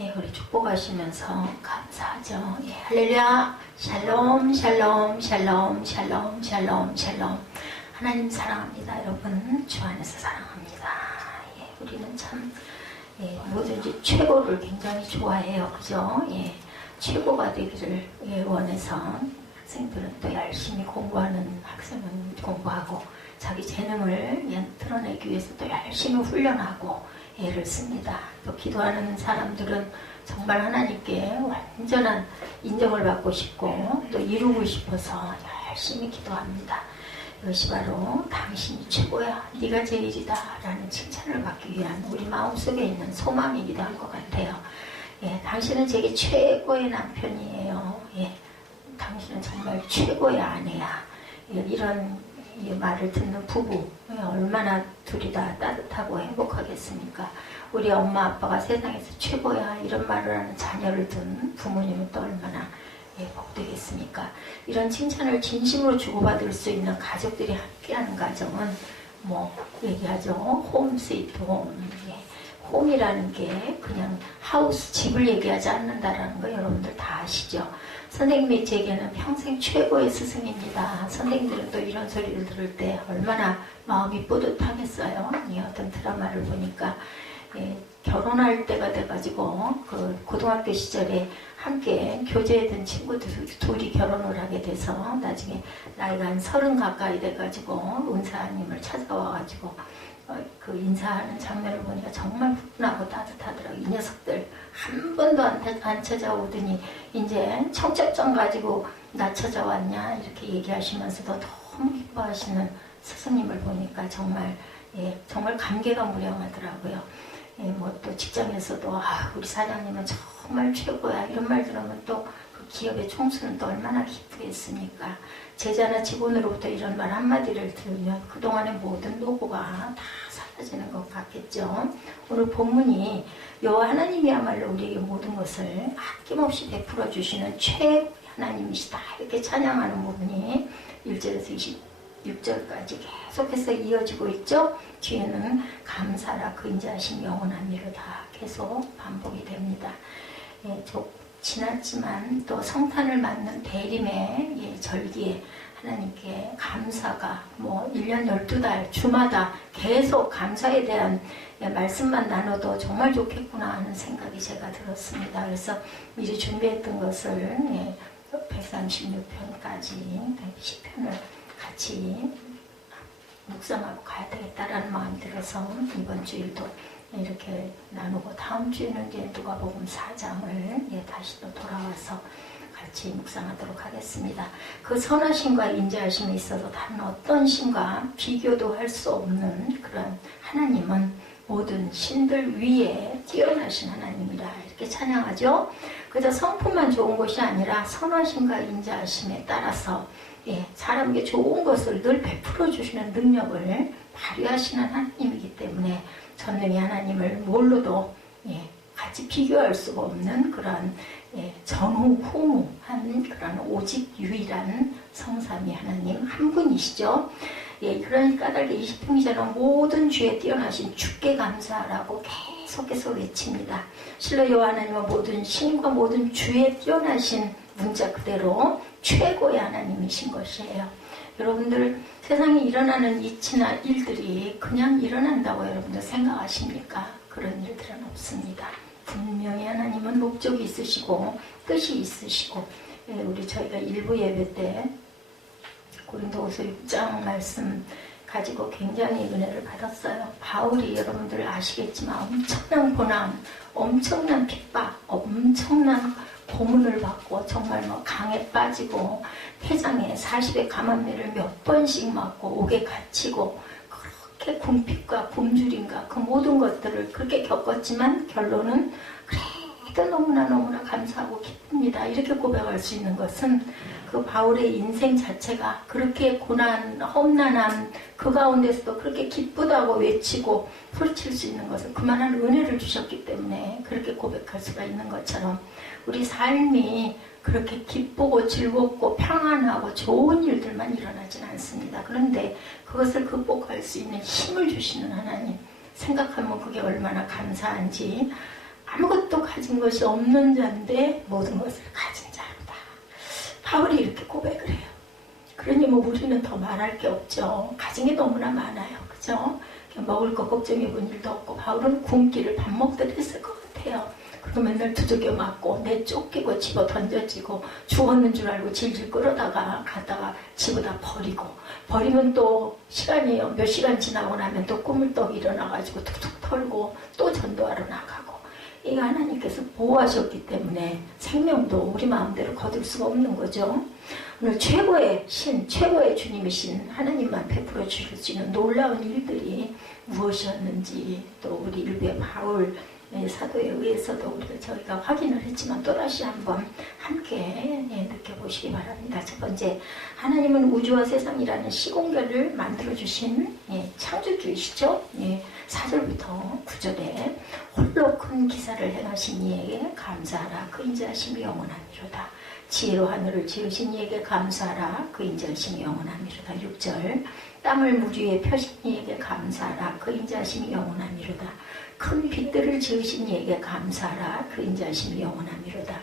예, 우리 축복하시면서 감사하죠. 예, 할렐루야. 샬롬, 샬롬, 샬롬, 샬롬, 샬롬, 샬롬. 하나님 사랑합니다. 여러분, 주 안에서 사랑합니다. 예, 우리는 참, 예, 뭐든지 최고를 굉장히 좋아해요. 그죠? 예, 최고가 되기를 원해서 학생들은 또 열심히 공부하는 학생은 공부하고 자기 재능을 드러내기 위해서 또 열심히 훈련하고 애를 씁니다. 또 기도하는 사람들은 정말 하나님께 완전한 인정을 받고 싶고 또 이루고 싶어서 열심히 기도합니다. 이것이 바로 당신이 최고야, 네가 제일이다 라는 칭찬을 받기 위한 우리 마음속에 있는 소망이기도 할 것 같아요. 예, 당신은 제게 최고의 남편이에요. 예, 당신은 정말 최고의 아내야. 예, 이런 이 말을 듣는 부부 얼마나 둘이 다 따뜻하고 행복하겠습니까? 우리 엄마 아빠가 세상에서 최고야 이런 말을 하는 자녀를 둔 부모님은 또 얼마나 복되겠습니까? 이런 칭찬을 진심으로 주고받을 수 있는 가족들이 함께하는 가정은 뭐 얘기하죠. 홈 스위트 홈. 홈이라는 게 그냥 하우스 집을 얘기하지 않는다라는 거 여러분들 다 아시죠? 선생님이 제게는 평생 최고의 스승입니다. 선생님들은 또 이런 소리를 들을 때 얼마나 마음이 뿌듯하겠어요. 어떤 드라마를 보니까 결혼할 때가 돼가지고 그 고등학교 시절에 함께 교제했던 친구들 둘이 결혼을 하게 돼서 나중에 나이가 한 30 가까이 돼가지고 은사님을 찾아와가지고 그 인사하는 장면을 보니까 정말 훈훈하고 따뜻하더라고요. 이 녀석들 한 번도 안 찾아오더니 이제 청첩장 가지고 나 찾아왔냐 이렇게 얘기하시면서도 너무 기뻐하시는 스승님을 보니까 정말 정말 감개가 무량하더라고요. 뭐 또 직장에서도 우리 사장님은 정말 최고야 이런 말 들으면 또 그 기업의 총수는 또 얼마나 기쁘겠습니까? 제자나 직원으로부터 이런 말 한마디를 들으면 그동안의 모든 노고가 다 사라지는 것 같겠죠. 오늘 본문이 여호와 하나님이야말로 우리에게 모든 것을 아낌없이 베풀어 주시는 최고의 하나님이시다 이렇게 찬양하는 부분이 1절에서 26절까지 계속해서 이어지고 있죠. 뒤에는 감사라 근자하심 영원한 일을 다 계속 반복이 됩니다. 지났지만 또 성탄을 맞는 대림의 절기에 하나님께 감사가 뭐 1년 12달 주마다 계속 감사에 대한 말씀만 나눠도 정말 좋겠구나 하는 생각이 제가 들었습니다. 그래서 미리 준비했던 것을 136편까지 10편을 같이 묵상하고 가야 되겠다라는 마음이 들어서 이번 주일도 이렇게 나누고 다음 주에는 이제 누가복음 4장을 다시 또 돌아와서 같이 묵상하도록 하겠습니다. 그 선하심과 인자하심에 있어서 다른 어떤 신과 비교도 할 수 없는 그런 하나님은 모든 신들 위에 뛰어나신 하나님이라 이렇게 찬양하죠. 그저 성품만 좋은 것이 아니라 선하심과 인자하심에 따라서 사람에게 좋은 것을 늘 베풀어 주시는 능력을 발휘하시는 하나님이기 때문에 전능의 하나님을 뭘로도 같이 비교할 수가 없는 그런 전후후무한 그런 오직 유일한 성삼위 하나님 한 분이시죠. 그러니까 까닭에 20편 기자는 모든 주에 뛰어나신 주께 감사라고 계속해서 외칩니다. 실로 여호와 하나님은 모든 신과 모든 주에 뛰어나신 문자 그대로 최고의 하나님이신 것이에요. 여러분들 세상에 일어나는 이치나 일들이 그냥 일어난다고 여러분들 생각하십니까? 그런 일들은 없습니다. 분명히 하나님은 목적이 있으시고 뜻이 있으시고 저희가 일부 예배 때 고린도후서 6장 말씀 가지고 굉장히 은혜를 받았어요. 바울이 여러분들 아시겠지만 엄청난 고난, 엄청난 핍박, 엄청난 고문을 받고 정말 강에 빠지고 폐장에 40의 감암매를 몇 번씩 맞고 옥에 갇히고 그렇게 궁핍과 굶주림과 그 모든 것들을 그렇게 겪었지만 결론은 그래도 너무나 감사하고 기쁩니다. 이렇게 고백할 수 있는 것은 그 바울의 인생 자체가 그렇게 고난, 험난함 그 가운데서도 그렇게 기쁘다고 외치고 소리칠 수 있는 것은 그만한 은혜를 주셨기 때문에 그렇게 고백할 수가 있는 것처럼 우리 삶이 그렇게 기쁘고 즐겁고 평안하고 좋은 일들만 일어나진 않습니다. 그런데 그것을 극복할 수 있는 힘을 주시는 하나님 생각하면 그게 얼마나 감사한지 아무것도 가진 것이 없는 자인데 모든 것을 가진 자로다. 바울이 이렇게 고백을 해요. 그러니 뭐 우리는 더 말할 게 없죠. 가진 게 너무나 많아요. 그죠? 먹을 거 걱정해 본 일도 없고, 바울은 굶기를 밥 먹듯 했을 것 같아요. 그리고 맨날 두들겨 맞고 내 쫓기고 집어 던져지고 죽었는 줄 알고 질질 끌어다가 갔다가 집어다 버리면 또 시간이 몇 시간 지나고 나면 또 꿈을 떡 일어나가지고 툭툭 털고 또 전도하러 나가고, 이거 하나님께서 보호하셨기 때문에 생명도 우리 마음대로 거둘 수가 없는 거죠. 오늘 최고의 신, 최고의 주님이신 하나님만 베풀어 주실 수 있는 놀라운 일들이 무엇이었는지, 또 우리 일부의 바울 사도에 의해서도 저희가 확인을 했지만 또다시 한번 함께 느껴보시기 바랍니다. 첫 번째, 하나님은 우주와 세상이라는 시공간을 만들어주신 창조주이시죠. 4절부터 9절에 홀로 큰 기사를 행하신 이에게 감사하라. 그 인자하심이 영원하미로다. 지혜로 하늘을 지으신 이에게 감사하라. 그 인자하심이 영원하미로다. 6절, 땅을 물 위에 펴신 이에게 감사하라. 그 인자하심이 영원하미로다. 큰 빛들을 지으신 이에게 감사하라. 그 인자하심이 영원하미로다.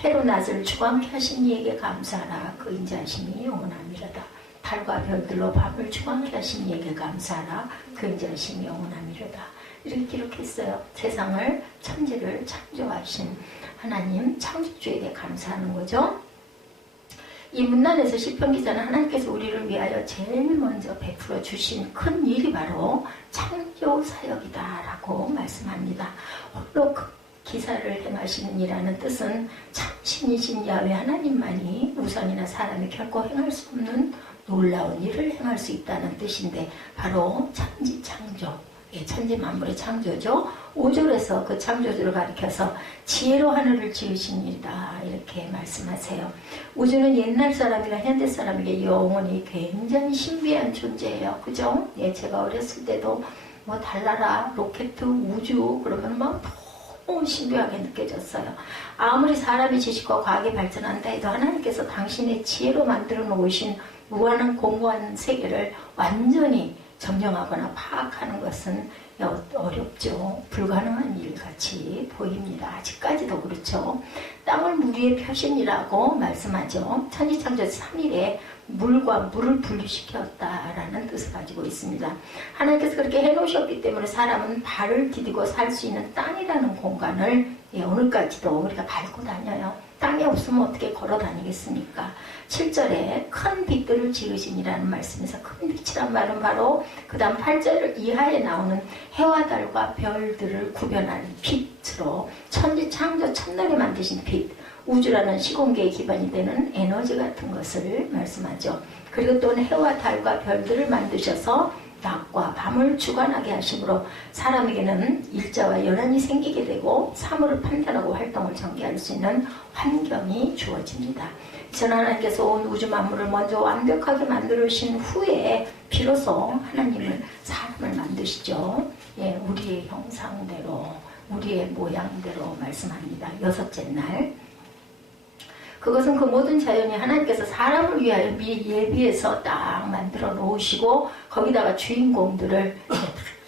해로 낮을 주광케 하신 이에게 감사하라. 그 인자하심이 영원하미로다. 달과 별들로 밤을 주광케 하신 이에게 감사하라. 그 인자하심이 영원하미로다. 이렇게 기록했어요. 세상을, 천지를 창조하신 하나님 창조주에게 감사하는 거죠. 이 문단에서 시편 기자는 하나님께서 우리를 위하여 제일 먼저 베풀어 주신 큰 일이 바로 창조 사역이다 라고 말씀합니다. 홀로 기사를 행하시는 이라는 뜻은 참신이신 야훼 하나님만이 우선이나 사람이 결코 행할 수 없는 놀라운 일을 행할 수 있다는 뜻인데, 바로 천지 창조, 천지 만물의 창조죠. 5절에서 그 창조주를 가리켜서 지혜로 하늘을 지으신 일이다 이렇게 말씀하세요. 우주는 옛날 사람이나 현대 사람에게 영원히 굉장히 신비한 존재예요. 그죠? 제가 어렸을 때도 뭐 달나라, 로켓, 우주 그러면 막 너무 신비하게 느껴졌어요. 아무리 사람의 지식과 과학이 발전한다 해도 하나님께서 당신의 지혜로 만들어 놓으신 무한한 공고한 세계를 완전히 점령하거나 파악하는 것은 어렵죠. 불가능한 일같이 보입니다. 아직까지도 그렇죠. 땅을 물 위에 펴신이라고 말씀하죠. 천지창조 3일에 물과 물을 분리시켰다라는 뜻을 가지고 있습니다. 하나님께서 그렇게 해놓으셨기 때문에 사람은 발을 디디고 살 수 있는 땅이라는 공간을 오늘까지도 우리가 밟고 다녀요. 땅이 없으면 어떻게 걸어 다니겠습니까? 7절에 큰 빛들을 지으신이라는 말씀에서 큰 빛이란 말은 바로 그 다음 8절 이하에 나오는 해와 달과 별들을 구별하는 빛으로 천지 창조 첫날에 만드신 빛, 우주라는 시공계의 기반이 되는 에너지 같은 것을 말씀하죠. 그리고 또 해와 달과 별들을 만드셔서 낮과 밤을 주관하게 하심으로 사람에게는 일자와 연한이 생기게 되고 사물을 판단하고 활동을 전개할 수 있는 환경이 주어집니다. 전 하나님께서 온 우주 만물을 먼저 완벽하게 만들으신 후에 비로소 하나님은 사람을 만드시죠. 우리의 형상대로, 우리의 모양대로 말씀합니다. 6째 날, 그것은 그 모든 자연이 하나님께서 사람을 위하여 미리 예비해서 딱 만들어 놓으시고, 거기다가 주인공들을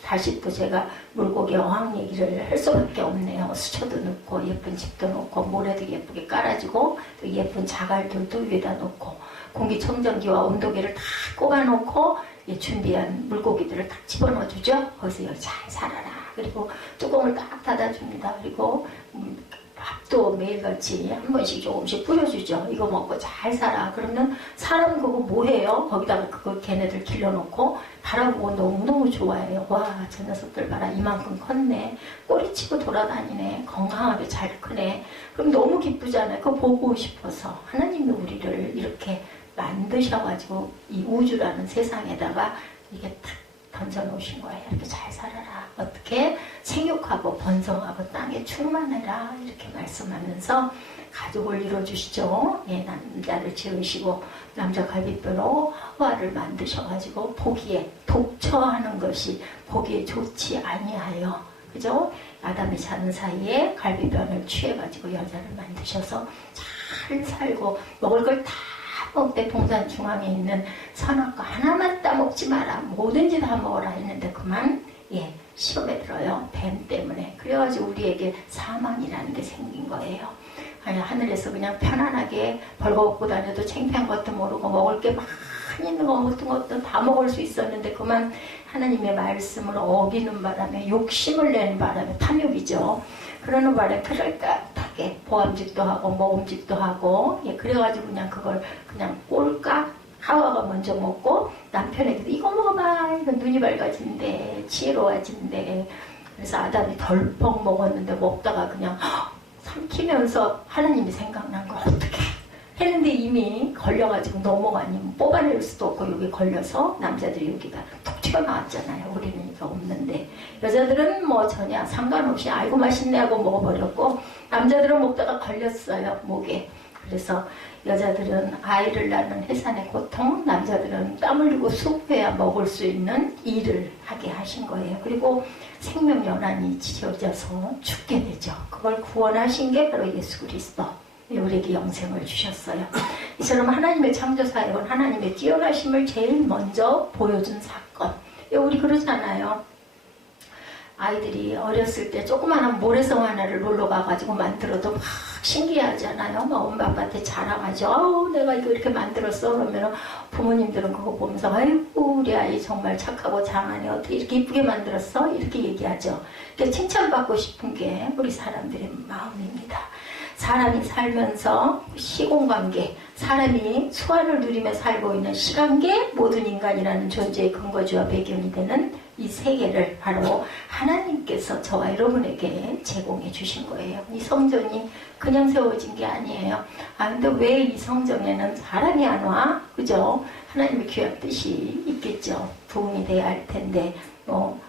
다시 또 제가 물고기 어항 얘기를 할 수밖에 없네요. 수초도 넣고 예쁜 집도 놓고 모래도 예쁘게 깔아주고 또 예쁜 자갈들도 위에다 놓고 공기청정기와 온도계를 다 꼽아 놓고 준비한 물고기들을 딱 집어넣어 주죠. 거기서 여기 잘 살아라. 그리고 뚜껑을 딱 닫아줍니다. 그리고 밥도 매일같이 한 번씩 조금씩 뿌려주죠. 이거 먹고 잘 살아. 그러면 사람 그거 뭐해요? 거기다가 그거 걔네들 길러놓고 바라보고 너무너무 좋아해요. 와, 저 녀석들 봐라. 이만큼 컸네. 꼬리치고 돌아다니네. 건강하게 잘 크네. 그럼 너무 기쁘잖아요. 그거 보고 싶어서. 하나님이 우리를 이렇게 만드셔가지고 이 우주라는 세상에다가 이게 탁 던져놓으신 거예요. 이렇게 잘 살아라. 어떻게 생육하고 번성하고 땅에 충만해라. 이렇게 말씀하면서 가족을 이루어주시죠. 남자를 지으시고 남자 갈비뼈로 하와를 만드셔가지고 보기에 독처하는 것이 보기에 좋지 아니하여, 그죠? 아담이 자는 사이에 갈비뼈를 취해가지고 여자를 만드셔서 잘 살고 먹을 걸 다 먹되 동산 중앙에 있는 선악과 하나만 따먹지 마라. 뭐든지 다 먹어라 했는데 그만 시험에 들어요. 뱀 때문에. 그래가지고 우리에게 사망이라는 게 생긴 거예요. 아니, 하늘에서 그냥 편안하게 벌거벗고 다녀도 창피한 것도 모르고 먹을 게 많이 있는 거 같은 것도 다 먹을 수 있었는데 그만 하나님의 말씀을 어기는 바람에 욕심을 내는 바람에 탐욕이죠. 그러는 바람에 그럴듯하게 보암직도 하고 먹음직도 하고 그래가지고 그냥 그걸 그냥 꼴깍 하와가 먼저 먹고 남편에게도 이거 먹어봐. 이거 눈이 밝아진대. 지혜로워진대. 그래서 아담이 덜컥 먹었는데 먹다가 그냥 삼키면서 하나님이 생각난 거 어떻게 했는데 이미 걸려가지고 넘어가니 뽑아낼 수도 없고 여기 걸려서 남자들이 여기가 툭 튀어나왔잖아요. 우리는 이거 없는데 여자들은 뭐 전혀 상관없이 아이고 맛있네 하고 먹어버렸고 남자들은 먹다가 걸렸어요. 목에. 그래서 여자들은 아이를 낳는 해산의 고통, 남자들은 땀 흘리고 수고해야 먹을 수 있는 일을 하게 하신 거예요. 그리고 생명연한이 지어져서 죽게 되죠. 그걸 구원하신 게 바로 예수 그리스도. 우리에게 영생을 주셨어요. 이처럼 하나님의 창조사역은 하나님의 뛰어나심을 제일 먼저 보여준 사건. 우리 그러잖아요. 아이들이 어렸을 때 조그마한 모래성 하나를 놀러 가가지고 만들어도 막 신기하잖아요. 막 엄마 아빠한테 자랑하죠. 내가 이거 이렇게 만들었어. 그러면 부모님들은 그거 보면서 아이고 우리 아이 정말 착하고 장하네. 어떻게 이렇게 이쁘게 만들었어? 이렇게 얘기하죠. 그러니까 칭찬받고 싶은 게 우리 사람들의 마음입니다. 사람이 살면서 시공관계, 사람이 수완을 누리며 살고 있는 시간계, 모든 인간이라는 존재의 근거지와 배경이 되는 이 세계를 바로 하나님께서 저와 여러분에게 제공해 주신 거예요. 이 성전이 그냥 세워진 게 아니에요. 근데 왜 이 성전에는 사람이 안 와? 그죠? 하나님의 귀한 뜻이 있겠죠. 부흥이 돼야 할 텐데,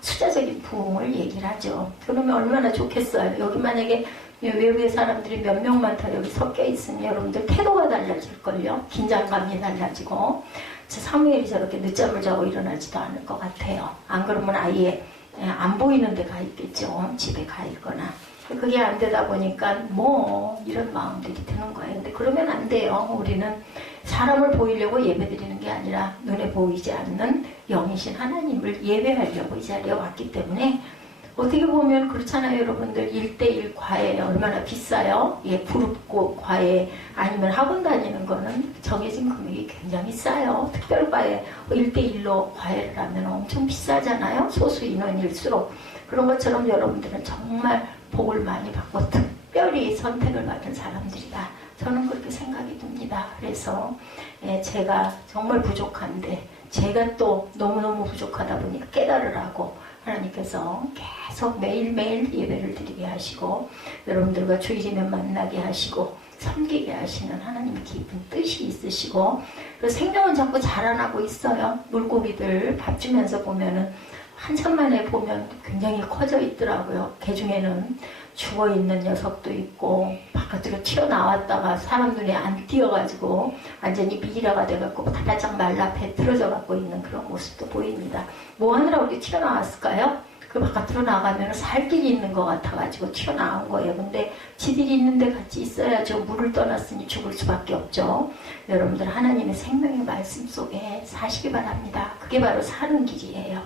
숫자적인 부흥을 얘기를 하죠. 그러면 얼마나 좋겠어요. 여기 만약에 외부의 사람들이 몇 명만 더 여기 섞여 있으면 여러분들 태도가 달라질걸요. 긴장감이 달라지고. 사무엘이 저렇게 늦잠을 자고 일어나지도 않을 것 같아요. 안 그러면 아예 안 보이는 데 가 있겠죠. 집에 가 있거나. 그게 안 되다 보니까 이런 마음들이 드는 거예요. 근데 그러면 안 돼요. 우리는 사람을 보이려고 예배드리는 게 아니라 눈에 보이지 않는 영이신 하나님을 예배하려고 이 자리에 왔기 때문에 어떻게 보면 그렇잖아요. 여러분들 1:1 과외 얼마나 비싸요? 그룹 과외 아니면 학원 다니는 거는 정해진 금액이 굉장히 싸요. 특별과외 1:1로 과외를 하면 엄청 비싸잖아요. 소수 인원일수록. 그런 것처럼 여러분들은 정말 복을 많이 받고 특별히 선택을 받은 사람들이다. 저는 그렇게 생각이 듭니다. 그래서 제가 정말 부족한데 제가 또 너무너무 부족하다 보니까 깨달으라고 하나님께서 계속 매일매일 예배를 드리게 하시고 여러분들과 주일이면 만나게 하시고 섬기게 하시는 하나님의 깊은 뜻이 있으시고 그래서 생명은 자꾸 자라나고 있어요. 물고기들 밥 주면서 보면은 한참 만에 보면 굉장히 커져 있더라고요. 개 중에는 죽어있는 녀석도 있고 바깥으로 튀어나왔다가 사람 눈에 안 띄어가지고 완전히 미이라가 돼갖고 바짝 말라 배틀어져 갖고 있는 그런 모습도 보입니다. 뭐 하느라고 이렇게 튀어나왔을까요? 그 바깥으로 나가면 살 길이 있는 것 같아가지고 튀어나온 거예요. 근데 지들이 있는데 같이 있어야죠. 물을 떠났으니 죽을 수밖에 없죠. 여러분들 하나님의 생명의 말씀 속에 사시기 바랍니다. 그게 바로 사는 길이에요.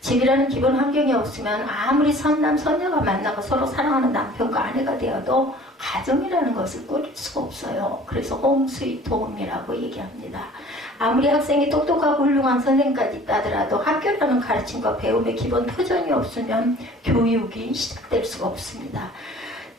집이라는 기본 환경이 없으면 아무리 선남 선녀가 만나고 서로 사랑하는 남편과 아내가 되어도 가정이라는 것을 꾸릴 수가 없어요. 그래서 홈 스위트 홈이라고 얘기합니다. 아무리 학생이 똑똑하고 훌륭한 선생까지 있다더라도 학교라는 가르침과 배움의 기본 터전이 없으면 교육이 시작될 수가 없습니다.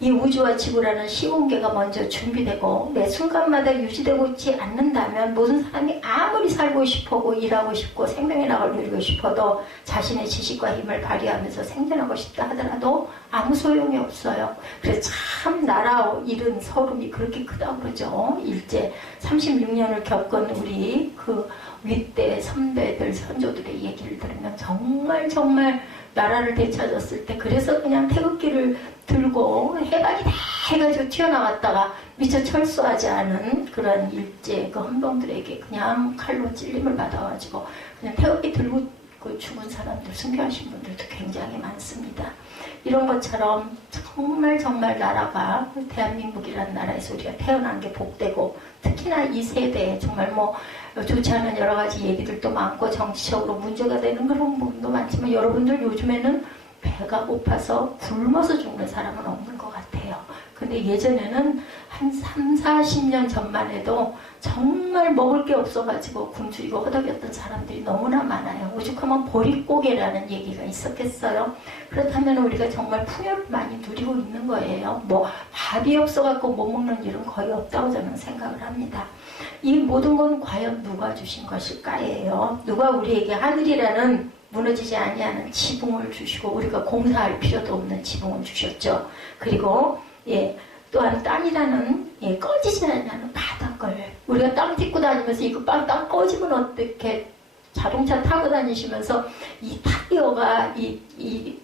이 우주와 지구라는 시공계가 먼저 준비되고 매 순간마다 유지되고 있지 않는다면 모든 사람이 아무리 살고 싶고 일하고 싶고 생명의 낙을 누리고 싶어도 자신의 지식과 힘을 발휘하면서 생존하고 싶다 하더라도 아무 소용이 없어요. 그래서 참 나라 잃은 서름이 그렇게 크다고 그러죠. 일제 36년을 겪은 우리 그 윗대 선배들 선조들의 얘기를 들으면 정말 나라를 되찾았을 때 그래서 그냥 태극기를 들고 해방이 다 해가지고 튀어나왔다가 미처 철수하지 않은 그런 일제 그 헌병들에게 그냥 칼로 찔림을 받아가지고 그냥 태극기 들고 그 죽은 사람들, 순교하신 분들도 굉장히 많습니다. 이런 것처럼 정말 정말 나라가 대한민국이라는 나라에서 우리가 태어난 게 복되고 특히나 이 세대에 정말 뭐 좋지 않은 여러 가지 얘기들도 많고 정치적으로 문제가 되는 그런 부분도 많지만 여러분들 요즘에는 배가 고파서 굶어서 죽는 사람은 없는 것 같아요. 근데 예전에는 한 3, 40년 전만 해도 정말 먹을 게 없어가지고 굶주리고 허덕였던 사람들이 너무나 많아요. 오죽하면 보릿고개라는 얘기가 있었겠어요. 그렇다면 우리가 정말 풍요를 많이 누리고 있는 거예요. 뭐 밥이 없어갖고 못 먹는 일은 거의 없다고 저는 생각을 합니다. 이 모든 건 과연 누가 주신 것일까예요. 누가 우리에게 하늘이라는 무너지지 아니하는 지붕을 주시고 우리가 공사할 필요도 없는 지붕을 주셨죠. 그리고 또한 땅이라는 꺼지지 않는 바닷걸 우리가 땅 딛고 다니면서 이거 땅 꺼지면 어떻게 자동차 타고 다니시면서 이 타이어가 이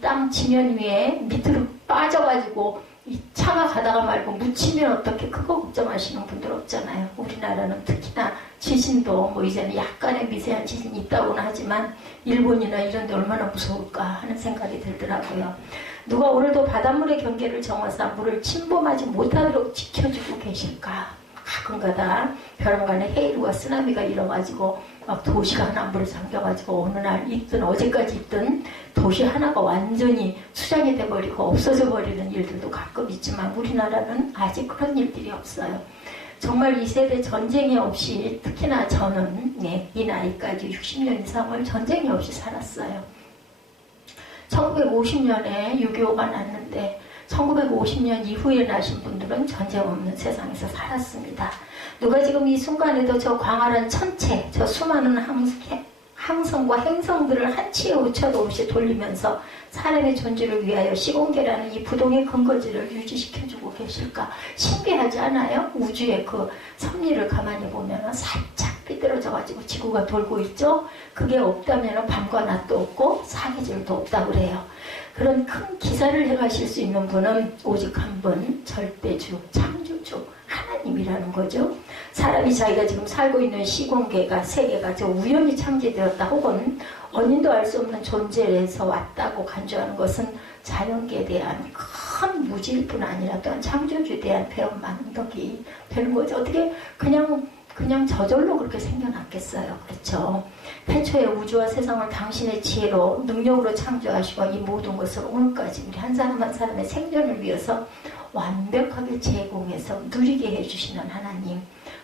땅 지면 위에 밑으로 빠져가지고 이 차가 가다가 말고 묻히면 어떻게 그거 걱정하시는 분들 없잖아요. 우리나라는 특히나 지진도 뭐 이제는 약간의 미세한 지진이 있다고는 하지만 일본이나 이런 데 얼마나 무서울까 하는 생각이 들더라고요. 누가 오늘도 바닷물의 경계를 정하사 물을 침범하지 못하도록 지켜주고 계실까? 가끔가다 벼랑간에 헤이루와 쓰나미가 일어가지고 막 도시가 하나 물에 잠겨가지고 어느 날 있든 어제까지 있든 도시 하나가 완전히 수장이 돼버리고 없어져 버리는 일들도 가끔 있지만 우리나라는 아직 그런 일들이 없어요. 정말 이 세대 전쟁이 없이 특히나 저는 이 나이까지 60년 이상을 전쟁이 없이 살았어요. 1950년에 6.25가 났는데 1950년 이후에 나신 분들은 전쟁 없는 세상에서 살았습니다. 누가 지금 이 순간에도 저 광활한 천체, 저 수많은 항성과 행성들을 한치의 오차도 없이 돌리면서 사람의 존재를 위하여 시공계라는 이 부동의 근거지를 유지시켜주고 계실까? 신기하지 않아요? 우주의 그 섭리를 가만히 보면 살짝 삐뚤어져가지고 지구가 돌고 있죠? 그게 없다면 밤과 낮도 없고 사계절도 없다고 그래요. 그런 큰 기사를 행하실 수 있는 분은 오직 한 분, 절대주, 창조주, 하나님이라는 거죠. 사람이 자기가 지금 살고 있는 시공계가, 세계가 저 우연히 창제되었다 혹은 원인도 알 수 없는 존재에서 왔다고 간주하는 것은 자연계에 대한 큰 무지일 뿐 아니라 또한 창조주에 대한 배운 망덕이 되는 거죠. 어떻게 그냥 저절로 그렇게 생겨났겠어요. 그렇죠. 태초에 우주와 세상을 당신의 지혜로 능력으로 창조하시고 이 모든 것을 오늘까지 우리 한 사람 한 사람의 생존을 위해서 완벽하게 제공해서 누리게 해주시는 하나님,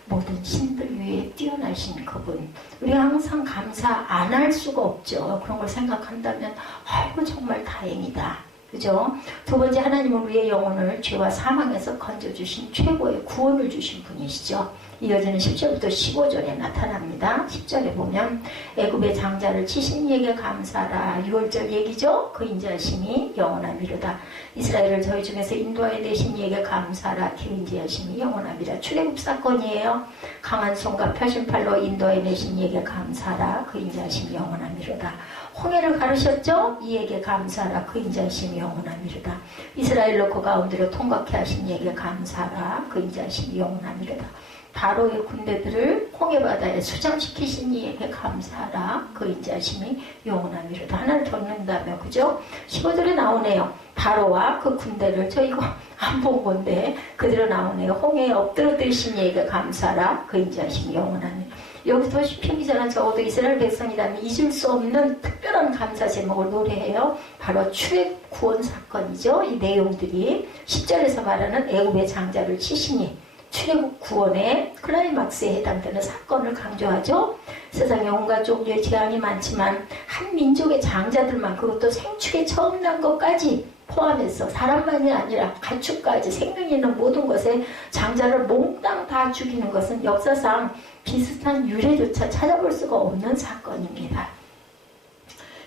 모든 신들 위에 뛰어나신 그분, 우리가 항상 감사 안 할 수가 없죠. 그런 걸 생각한다면 아이고 정말 다행이다. 그죠? 두 번째, 하나님은 우리의 영혼을 죄와 사망에서 건져주신 최고의 구원을 주신 분이시죠. 이어지는 10절부터 15절에 나타납니다. 10절에 보면 애굽의 장자를 치신 이에게 감사하라. 6월절 얘기죠. 그 인자하심이 영원하미로다. 이스라엘을 저희 중에서 인도하여 내신 이에게 감사하라. 그 인자하심이 영원하미라. 출애굽 사건이에요. 강한 손과 펴신 팔로 인도하여 내신 이에게 감사하라. 그 인자하심이 영원하미로다. 홍해를 가르셨죠? 이에게 감사하라. 그 인자하심이 영원하미로다. 이스라엘로 그 가운데로 통과케 하신 이에게 감사하라. 그 인자하심이 영원하미로다. 바로의 군대들을 홍해바다에 수장시키신 이에게 감사하라. 그 인자하심이 영원하미로다. 하나를 더 읽는다며, 그죠? 15절에 나오네요. 바로와 그 군대를, 저 이거 안 본 건데 그대로 나오네요. 홍해에 엎드러뜨리신 이에게 감사하라. 그 인자하심이 영원하미로다. 여기서 시편 기자는 적어도 이스라엘 백성이라면 잊을 수 없는 특별한 감사 제목을 노래해요. 바로 출애굽 구원 사건이죠. 이 내용들이 10절에서 말하는 애굽의 장자를 치시니 출애굽 구원의 클라이막스에 해당되는 사건을 강조하죠. 세상에 온갖 종류의 재앙이 많지만 한 민족의 장자들만, 그것도 생축에 처음 난 것까지 포함해서 사람만이 아니라 가축까지 생명 있는 모든 것에 장자를 몽땅 다 죽이는 것은 역사상 비슷한 유래조차 찾아볼 수가 없는 사건입니다.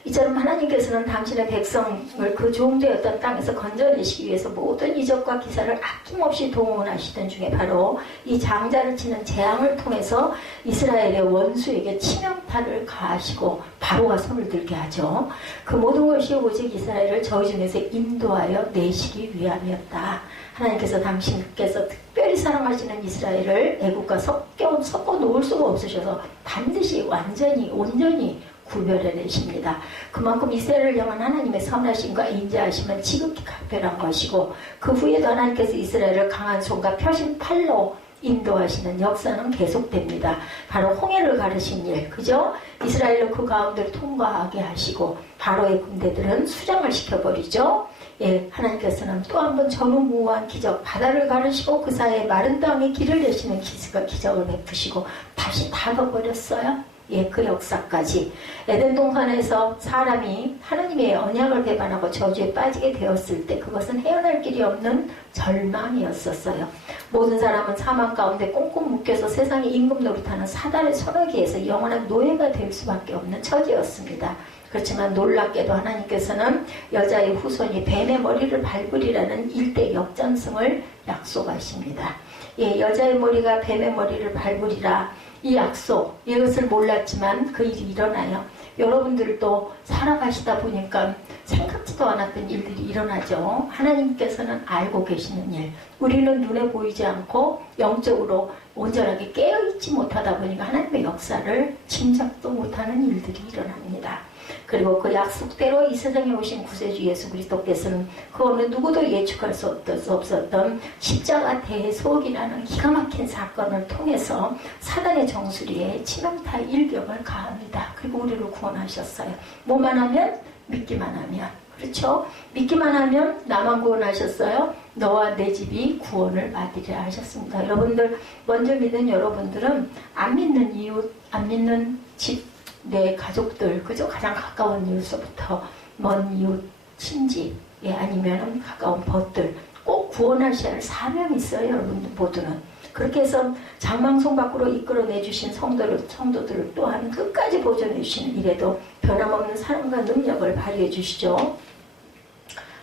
이처럼 하나님께서는 당신의 백성을 그 종되었던 땅에서 건져내시기 위해서 모든 이적과 기사를 아낌없이 동원하시던 중에 바로 이 장자를 치는 재앙을 통해서 이스라엘의 원수에게 치명타를 가하시고 바로가 손을 들게 하죠. 그 모든 것이 오직 이스라엘을 저희 중에서 인도하여 내시기 위함이었다. 하나님께서 당신께서 특별히 사랑하시는 이스라엘을 애국과 섞어 놓을 수가 없으셔서 반드시 완전히 온전히 구별해내십니다. 그만큼 이스라엘을 향한 하나님의 선하심과 인자하심은 지극히 각별한 것이고 그 후에도 하나님께서 이스라엘을 강한 손과 펴신 팔로 인도하시는 역사는 계속됩니다. 바로 홍해를 가르신 일, 그죠? 이스라엘로 그 가운데를 통과하게 하시고 바로의 군대들은 수장을 시켜버리죠. 예, 하나님께서는 또 한 번 전무후무한 기적, 바다를 가르시고 그 사이에 마른 땅에 길을 내시는 기적을 베푸시고 다시 닫아버렸어요. 예, 그 역사까지. 에덴 동산에서 사람이 하나님의 언약을 배반하고 저주에 빠지게 되었을 때 그것은 헤어날 길이 없는 절망이었었어요. 모든 사람은 사망 가운데 꽁꽁 묶여서 세상의 임금 노릇하는 사단의 손아귀에서 영원한 노예가 될 수밖에 없는 처지였습니다. 그렇지만 놀랍게도 하나님께서는 여자의 후손이 뱀의 머리를 밟으리라는 일대 역전승을 약속하십니다. 예, 여자의 머리가 뱀의 머리를 밟으리라. 이 약속, 이것을 몰랐지만 그 일이 일어나요. 여러분들도 살아가시다 보니까 생각지도 않았던 일들이 일어나죠. 하나님께서는 알고 계시는 일. 우리는 눈에 보이지 않고 영적으로 온전하게 깨어있지 못하다 보니까 하나님의 역사를 짐작도 못하는 일들이 일어납니다. 그리고 그 약속대로 이 세상에 오신 구세주 예수 그리스도께서는 그 어느 누구도 예측할 수 없었던 십자가 대속이라는 기가 막힌 사건을 통해서 사단의 정수리에 치명타 일격을 가합니다. 그리고 우리를 구원하셨어요. 뭐만 하면? 믿기만 하면. 그렇죠? 믿기만 하면 나만 구원하셨어요. 너와 내 집이 구원을 받으리라 하셨습니다. 여러분들, 먼저 믿는 여러분들은 안 믿는 이웃, 안 믿는 집, 내 가족들, 그죠? 가장 가까운 이웃서부터 먼 이웃, 친지, 예, 아니면 가까운 벗들 꼭 구원하셔야 할 사명이 있어요. 여러분들 모두는. 그렇게 해서 장망성 밖으로 이끌어내주신 성도들을 또한 끝까지 보존해주시는 일에도 변함없는 사랑과 능력을 발휘해 주시죠.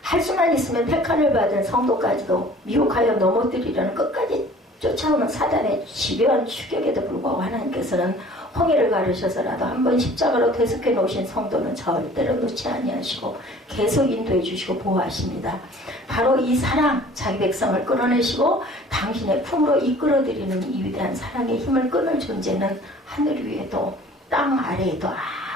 할 수만 있으면 택함을 받은 성도까지도 미혹하여 넘어뜨리려는 끝까지 쫓아오는 사단의 집요한 추격에도 불구하고 하나님께서는 홍해를 가르셔서라도 한번 십자가로 대속해 놓으신 성도는 절대로 놓지 아니하시고 계속 인도해 주시고 보호하십니다. 바로 이 사랑, 자기 백성을 끌어내시고 당신의 품으로 이끌어들이는 이 위대한 사랑의 힘을 끊을 존재는 하늘 위에도 땅 아래에도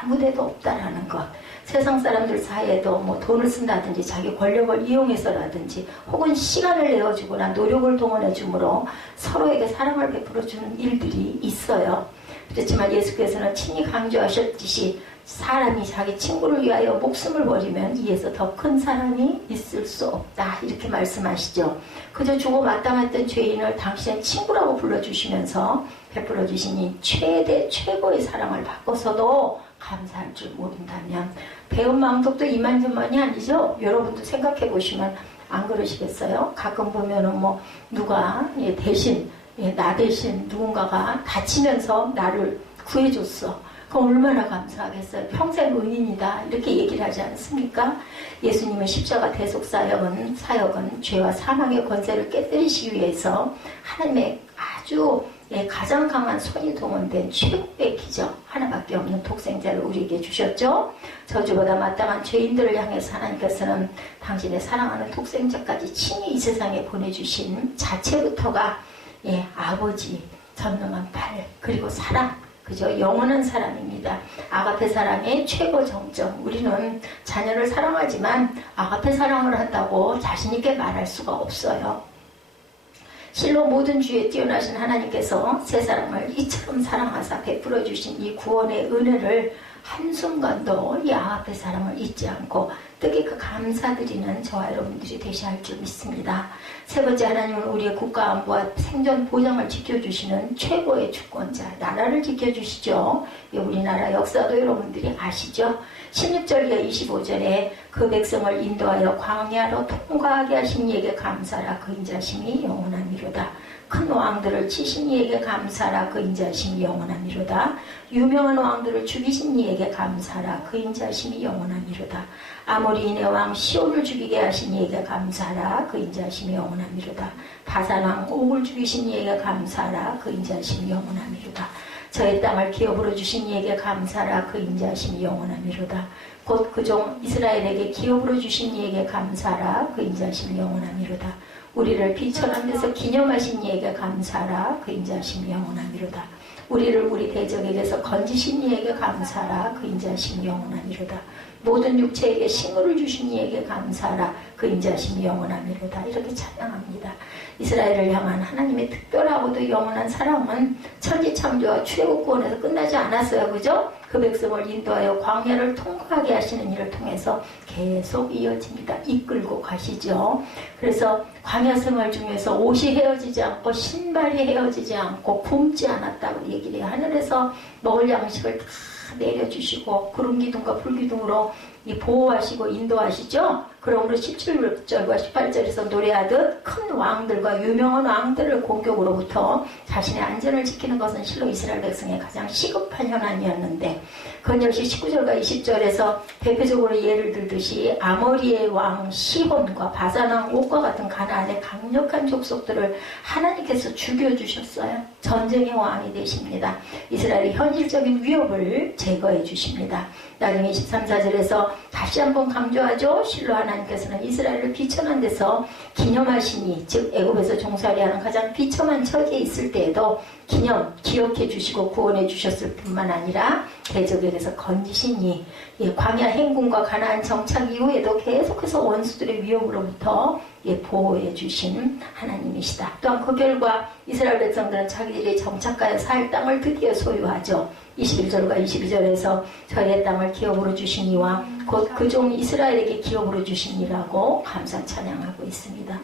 아무데도 없다라는 것. 세상 사람들 사이에도 뭐 돈을 쓴다든지 자기 권력을 이용해서라든지 혹은 시간을 내어주거나 노력을 동원해줌으로 서로에게 사랑을 베풀어주는 일들이 있어요. 그렇지만 예수께서는 친히 강조하셨듯이 사람이 자기 친구를 위하여 목숨을 버리면 이에서 더 큰 사랑이 있을 수 없다. 이렇게 말씀하시죠. 그저 주고 마땅했던 죄인을 당신의 친구라고 불러주시면서 베풀어 주신 이 최고의 사랑을 받고서도 감사할 줄 모른다면 배운 망독도 이만저만이 아니죠. 여러분도 생각해 보시면 안 그러시겠어요? 가끔 보면은 뭐 누가 대신 나 대신 누군가가 다치면서 나를 구해줬어. 그럼 얼마나 감사하겠어요. 평생 은인이다. 이렇게 얘기를 하지 않습니까? 예수님의 십자가 대속 사역은 죄와 사망의 권세를 깨뜨리시기 위해서 하나님의 아주 가장 강한 손이 동원된 최고의 기적 하나밖에 없는 독생자를 우리에게 주셨죠. 저주보다 마땅한 죄인들을 향해서 하나님께서는 당신의 사랑하는 독생자까지 친히 이 세상에 보내주신 자체부터가 아버지, 전능한 팔, 그리고 사랑, 그죠? 영원한 사랑입니다. 아가페 사랑의 최고 정점. 우리는 자녀를 사랑하지만 아가페 사랑을 한다고 자신있게 말할 수가 없어요. 실로 모든 주에 뛰어나신 하나님께서 새 사람을 이처럼 사랑하사 베풀어 주신 이 구원의 은혜를 한순간도 이 아가페 사랑을 잊지 않고 뜻깊게 감사드리는 저와 여러분들이 되셔야 할 줄 믿습니다. 세 번째, 하나님은 우리의 국가 안보와 생존 보장을 지켜주시는 최고의 주권자, 나라를 지켜주시죠. 우리나라 역사도 여러분들이 아시죠. 16절 이하 25절에 그 백성을 인도하여 광야로 통과하게 하신 이에게 감사라. 그 인자심이 영원하미로다. 큰 왕들을 치신 이에게 감사라. 그 인자심이 영원하미로다. 유명한 왕들을 죽이신 이에게 감사라. 그 인자심이 영원하미로다. 아모리인의 왕 시온을 죽이게 하신 이에게 감사하라. 그 인자하심이 영원하미로다. 바산 왕 옥을 죽이신 이에게 감사하라. 그 인자하심이 영원하미로다. 저의 땅을 기업으로 주신 이에게 감사하라. 그 인자하심이 영원하미로다. 곧 그 종 이스라엘에게 기업으로 주신 이에게 감사하라. 그 인자하심이 영원하미로다. 우리를 비천한 데서 기념하신 이에게 감사하라. 그 인자하심이 영원하미로다. 우리를 우리 대적에게서 건지신 이에게 감사하라. 그 인자하심이 영원하미로다. 모든 육체에게 싱물을 주신 이에게 감사하라. 그 인자하심이 영원하미로다. 이렇게 찬양합니다. 이스라엘을 향한 하나님의 특별하고도 영원한 사랑은 천지창조와 출애굽구원에서 끝나지 않았어요. 그죠? 그 백성을 인도하여 광야를 통과하게 하시는 일을 통해서 계속 이어집니다. 이끌고 가시죠. 그래서 광야 생활 중에서 옷이 헤어지지 않고 신발이 헤어지지 않고 굶지 않았다고 얘기를 해요. 하늘에서 먹을 양식을 다 내려주시고 구름 기둥과 불 기둥으로 보호하시고 인도하시죠. 그러므로 17절과 18절에서 노래하듯 큰 왕들과 유명한 왕들을 공격으로부터 자신의 안전을 지키는 것은 실로 이스라엘 백성의 가장 시급한 현안이었는데, 그건 역시 19절과 20절에서 대표적으로 예를 들듯이 아모리의 왕 시혼과 바산 왕 옥과 같은 가나안의 강력한 족속들을 하나님께서 죽여주셨어요. 전쟁의 왕이 되십니다. 이스라엘의 현실적인 위협을 제거해 주십니다. 나중에 23, 4절에서 다시 한번 강조하죠. 실로 하나님께서는 이스라엘을 비천한 데서 기념하시니, 즉 애굽에서 종살이 하는 가장 비참한 처지에 있을 때에도 기억해 주시고 구원해 주셨을 뿐만 아니라 대적에게서 건지시니, 광야 행군과 가나안 정착 이후에도 계속해서 원수들의 위협으로부터 보호해 주신 하나님이시다. 또한 그 결과 이스라엘 백성들은 자기들이 정착하여 살 땅을 드디어 소유하죠. 21절과 22절에서 저의 땅을 기업으로 주시니와 곧 그 종 이스라엘에게 기업으로 주시니라고 감사 찬양하고 있습니다.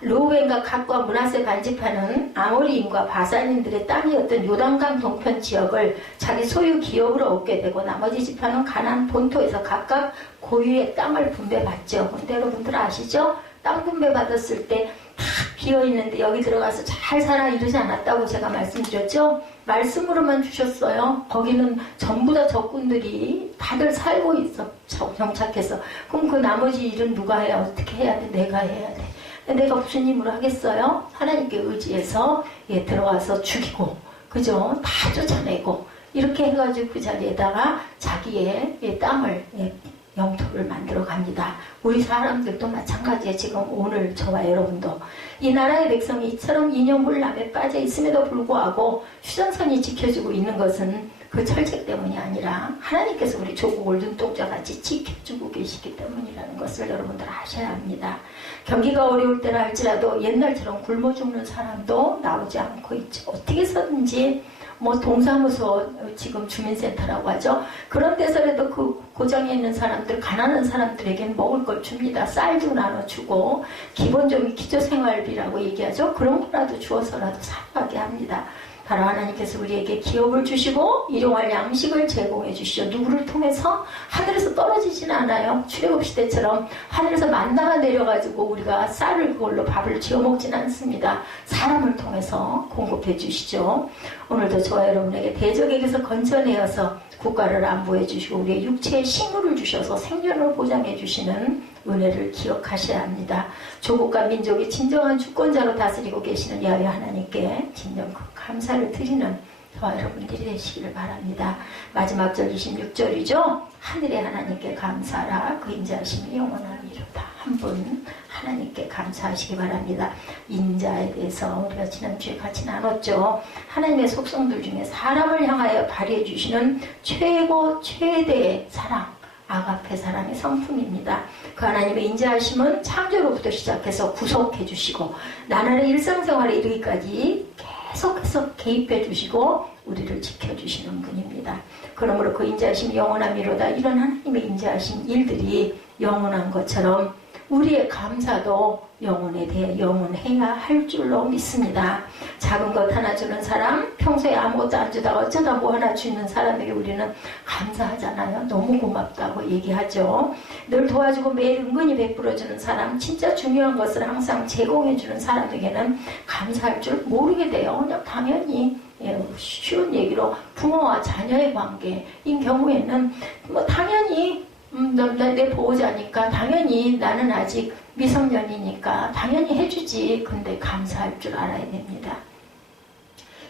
르우벤과 갓과 므낫세 반지파는 아모리인과 바산인들의 땅이었던 요단강 동편 지역을 자기 소유 기업으로 얻게 되고, 나머지 지파는 가나안 본토에서 각각 고유의 땅을 분배받죠. 근데 여러분들 아시죠? 땅 분배받았을 때 다 비어있는데 여기 들어가서 잘 살아 이러지 않았다고 제가 말씀드렸죠? 말씀으로만 주셨어요. 거기는 전부 다 적군들이 다들 살고 있어, 정착해서. 그럼 그 나머지 일은 누가 해야, 어떻게 해야 돼? 내가 해야 돼. 내가 무슨 힘으로 하겠어요? 하나님께 의지해서 들어와서 죽이고, 그죠? 다 쫓아내고, 이렇게 해가지고 그 자리에다가 자기의 땅을, 영토를 만들어 갑니다. 우리 사람들도 마찬가지에 지금 오늘 저와 여러분도 이 나라의 백성이 이처럼 이념 혼란에 빠져 있음에도 불구하고 휴전선이 지켜지고 있는 것은 그 철책 때문이 아니라 하나님께서 우리 조국을 눈동자같이 지켜주고 계시기 때문이라는 것을 여러분들 아셔야 합니다. 경기가 어려울 때라 할지라도 옛날처럼 굶어 죽는 사람도 나오지 않고 있죠. 어떻게 해서든지 동사무소, 지금 주민센터라고 하죠. 그런 데서라도 그 고장에 있는 사람들, 가난한 사람들에게는 먹을 걸 줍니다. 쌀도 나눠주고, 기본적인 기초생활비라고 얘기하죠. 그런 거라도 주어서라도 살아가게 합니다. 바로 하나님께서 우리에게 기업을 주시고 일용할 양식을 제공해 주시죠. 누구를 통해서? 하늘에서 떨어지지는 않아요. 출애굽 시대처럼 하늘에서 만나가 내려가지고 우리가 쌀을 그걸로 밥을 지어 먹진 않습니다. 사람을 통해서 공급해 주시죠. 오늘도 저와 여러분에게 대적에게서 건져내어서 국가를 안보해 주시고 우리의 육체에 식물을 주셔서 생존을 보장해 주시는 은혜를 기억하셔야 합니다. 조국과 민족이 진정한 주권자로 다스리고 계시는 야훼 하나님께 진정 감사를 드리는 저와 여러분들이 되시기를 바랍니다. 마지막 절 26절이죠. 하늘의 하나님께 감사하라. 그 인자하심이 영원하리로다. 한 분 하나님께 감사하시기 바랍니다. 인자에 대해서 우리가 지난주에 같이 나눴죠. 하나님의 속성들 중에 사람을 향하여 발휘해 주시는 최고 최대의 사랑, 아가페 사랑의 성품입니다. 그 하나님의 인자하심은 창조로부터 시작해서 구속해 주시고 나날의 일상생활에 이르기까지 계속해서 개입해 주시고 우리를 지켜주시는 분입니다. 그러므로 그 인자하심이 영원하미로다. 이런 하나님의 인자하신 일들이 영원한 것처럼 우리의 감사도 영원해야 할 줄로 믿습니다. 작은 것 하나 주는 사람, 평소에 아무것도 안 주다가 어쩌다 뭐 하나 주는 사람에게 우리는 감사하잖아요. 너무 고맙다고 얘기하죠. 늘 도와주고 매일 은근히 베풀어주는 사람, 진짜 중요한 것을 항상 제공해주는 사람에게는 감사할 줄 모르게 돼요. 그냥 당연히 쉬운 얘기로 부모와 자녀의 관계인 경우에는 당연히 내 보호자니까 당연히 나는 아직 미성년이니까 당연히 해주지. 근데 감사할 줄 알아야 됩니다.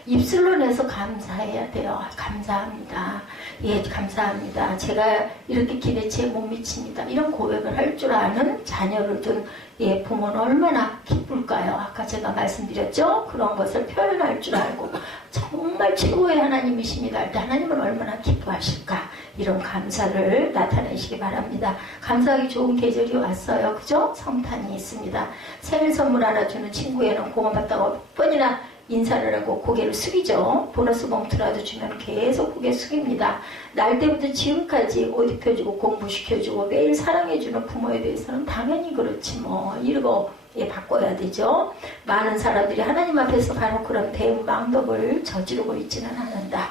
입술로 내서 감사해야 돼요. 감사합니다. 예, 감사합니다. 제가 이렇게 기대치에 못 미칩니다. 이런 고백을 할 줄 아는 자녀를 둔 예, 부모는 얼마나 기쁠까요? 아까 제가 말씀드렸죠? 그런 것을 표현할 줄 알고 정말 최고의 하나님이십니다. 할 때 하나님은 얼마나 기뻐하실까? 이런 감사를 나타내시기 바랍니다. 감사하기 좋은 계절이 왔어요. 그죠? 성탄이 있습니다. 생일 선물 하나 주는 친구에는 고마웠다고 몇 번이나 인사를 하고 고개를 숙이죠. 보너스 봉투라도 주면 계속 고개 숙입니다. 날 때부터 지금까지 옷 입혀주고 공부시켜주고 매일 사랑해주는 부모에 대해서는 당연히 그렇지 뭐 이러고 예, 바꿔야 되죠. 많은 사람들이 하나님 앞에서 바로 그런 대응망덕을 저지르고 있지는 않는다.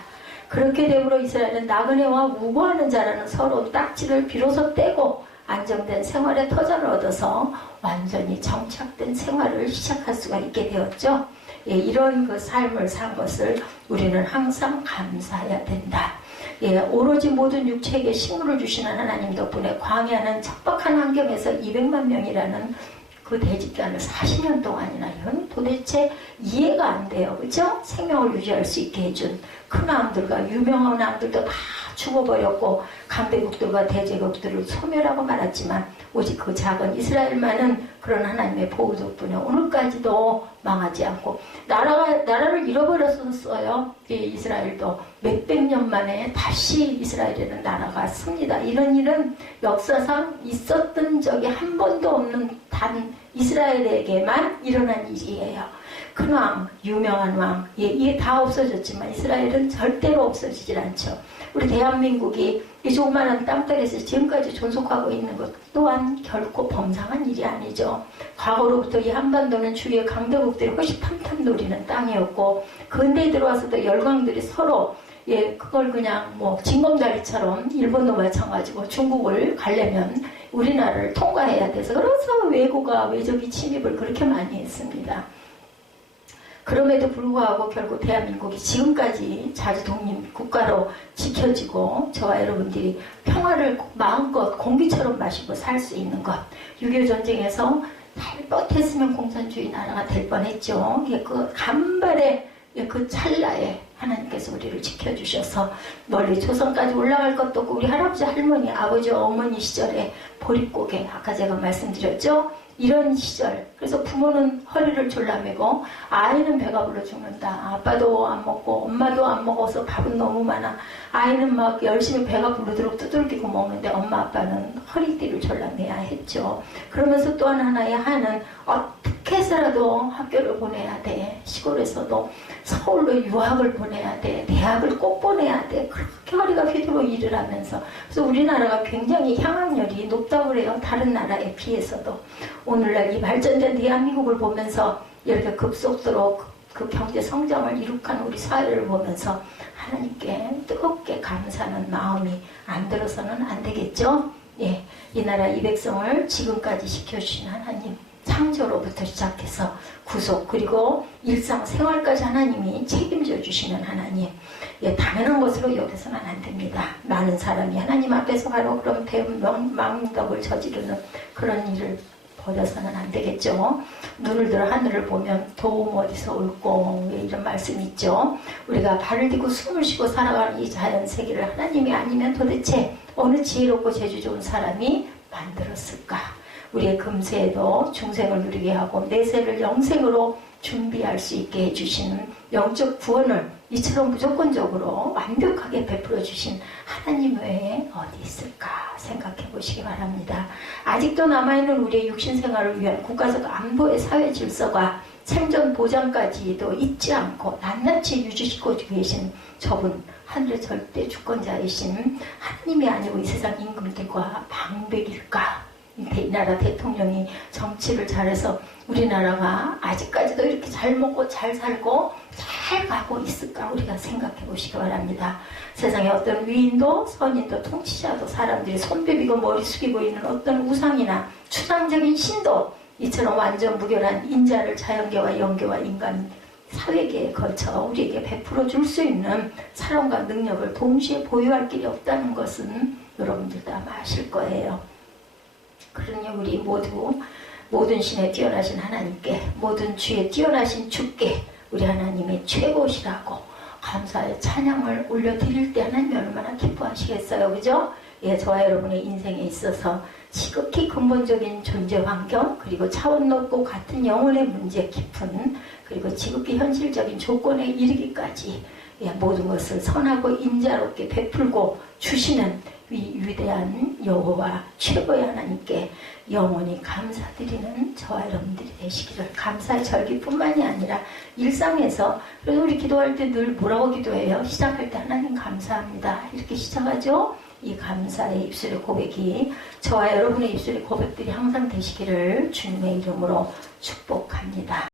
그렇게 되므로 이스라엘은 나그네와 우고하는 자라는 서로 딱지를 비로소 떼고 안정된 생활의 터전을 얻어서 완전히 정착된 생활을 시작할 수가 있게 되었죠. 예, 이런 그 삶을 산 것을 우리는 항상 감사해야 된다. 예, 오로지 모든 육체에게 식물을 주시는 하나님 덕분에 광야는 척박한 환경에서 200만 명이라는 그 대집단을 40년 동안이나 이건 도대체 이해가 안 돼요. 그죠? 생명을 유지할 수 있게 해준 큰 왕들과 유명한 왕들도 다 죽어버렸고 강대국들과 대제국들을 소멸하고 말았지만 오직 그 작은 이스라엘만은 그런 하나님의 보호 덕분에 오늘까지도 망하지 않고 나라를 잃어버렸었어요. 이스라엘도 몇백 년 만에 다시 이스라엘이라는 나라가 씁니다. 이런 일은 역사상 있었던 적이 한 번도 없는 단 이스라엘에게만 일어난 일이에요. 큰 왕, 유명한 왕, 예, 이게 다 없어졌지만 이스라엘은 절대로 없어지질 않죠. 우리 대한민국이 이 조그마한 땅덩이에서 지금까지 존속하고 있는 것 또한 결코 범상한 일이 아니죠. 과거로부터 이 한반도는 주위의 강대국들이 호시탐탐 노리는 땅이었고 근대에 들어와서도 열강들이 서로 예, 그걸 그냥 뭐 징검다리처럼 일본도 마찬가지고 중국을 가려면 우리나라를 통과해야 돼서 그래서 외적이 침입을 그렇게 많이 했습니다. 그럼에도 불구하고 결국 대한민국이 지금까지 자주 독립국가로 지켜지고 저와 여러분들이 평화를 마음껏 공기처럼 마시고 살 수 있는 것 6.25 전쟁에서 잘 버텼으면 공산주의 나라가 될 뻔했죠. 그 간발의 그 찰나에 하나님께서 우리를 지켜주셔서 멀리 조선까지 올라갈 것도 없고 우리 할아버지 할머니 아버지 어머니 시절에 보릿고개 아까 제가 말씀드렸죠. 이런 시절 그래서 부모는 허리를 졸라매고 아이는 배가 불러 죽는다. 아빠도 안 먹고 엄마도 안 먹어서 밥은 너무 많아. 아이는 막 열심히 배가 부르도록 두들기고 먹는데 엄마 아빠는 허리띠를 졸라매야 했죠. 그러면서 또 하나의 한은 어떻게 해서라도 학교를 보내야 돼. 시골에서도 서울로 유학을 보내야 돼. 대학을 꼭 보내야 돼. 그렇게 허리가 휘두르고 일을 하면서 그래서 우리나라가 굉장히 향학열이 높다고 그래요. 다른 나라에 비해서도. 오늘날 이 발전된 대한민국을 보면서 이렇게 급속도로 그 경제 성장을 이룩한 우리 사회를 보면서 하나님께 뜨겁게 감사하는 마음이 안 들어서는 안 되겠죠? 예, 이 나라 이 백성을 지금까지 지켜주신 하나님 창조로부터 시작해서 구속 그리고 일상생활까지 하나님이 책임져 주시는 하나님 예, 당연한 것으로 여기서는 안 됩니다. 많은 사람이 하나님 앞에서 바로 그런 대망덕을 저지르는 그런 일을 버려서는 안 되겠죠. 눈을 들어 하늘을 보면 도움 어디서 올꼬 이런 말씀이 있죠. 우리가 발을 딛고 숨을 쉬고 살아가는 이 자연세계를 하나님이 아니면 도대체 어느 지혜롭고 재주 좋은 사람이 만들었을까. 우리의 금세에도 중생을 누리게 하고 내세를 영생으로 준비할 수 있게 해주시는 영적 구원을 이처럼 무조건적으로 완벽하게 베풀어 주신 하나님 외에 어디 있을까 생각해 보시기 바랍니다. 아직도 남아있는 우리의 육신생활을 위한 국가적 안보의 사회 질서가 생존 보장까지도 잊지 않고 낱낱이 유지시키고 계신 저분 하늘의 절대 주권자이신 하나님이 아니고 이 세상 임금들과 방백일까. 이 나라 대통령이 정치를 잘해서 우리나라가 아직까지도 이렇게 잘 먹고 잘 살고 잘 가고 있을까 우리가 생각해 보시기 바랍니다. 세상에 어떤 위인도 선인도 통치자도 사람들이 손 비비고 머리 숙이고 있는 어떤 우상이나 추상적인 신도 이처럼 완전 무결한 인자를 자연계와 영계와 인간 사회계에 거쳐 우리에게 베풀어 줄 수 있는 사랑과 능력을 동시에 보유할 길이 없다는 것은 여러분들도 아마 아실 거예요. 그러니 우리 모든 신에 뛰어나신 하나님께, 모든 주에 뛰어나신 주께 우리 하나님이 최고시라고 감사의 찬양을 올려드릴 때 하나님이 얼마나 기뻐하시겠어요. 그죠? 예, 저와 여러분의 인생에 있어서 지극히 근본적인 존재 환경, 그리고 차원 높고 같은 영혼의 문제 깊은, 그리고 지극히 현실적인 조건에 이르기까지 예, 모든 것을 선하고 인자롭게 베풀고 주시는 위대한 여호와 최고의 하나님께 영원히 감사드리는 저와 여러분들이 되시기를, 감사의 절기뿐만이 아니라 일상에서, 그래서 우리 기도할 때 늘 뭐라고 기도해요? 시작할 때 하나님 감사합니다 이렇게 시작하죠. 이 감사의 입술의 고백이 저와 여러분의 입술의 고백들이 항상 되시기를 주님의 이름으로 축복합니다.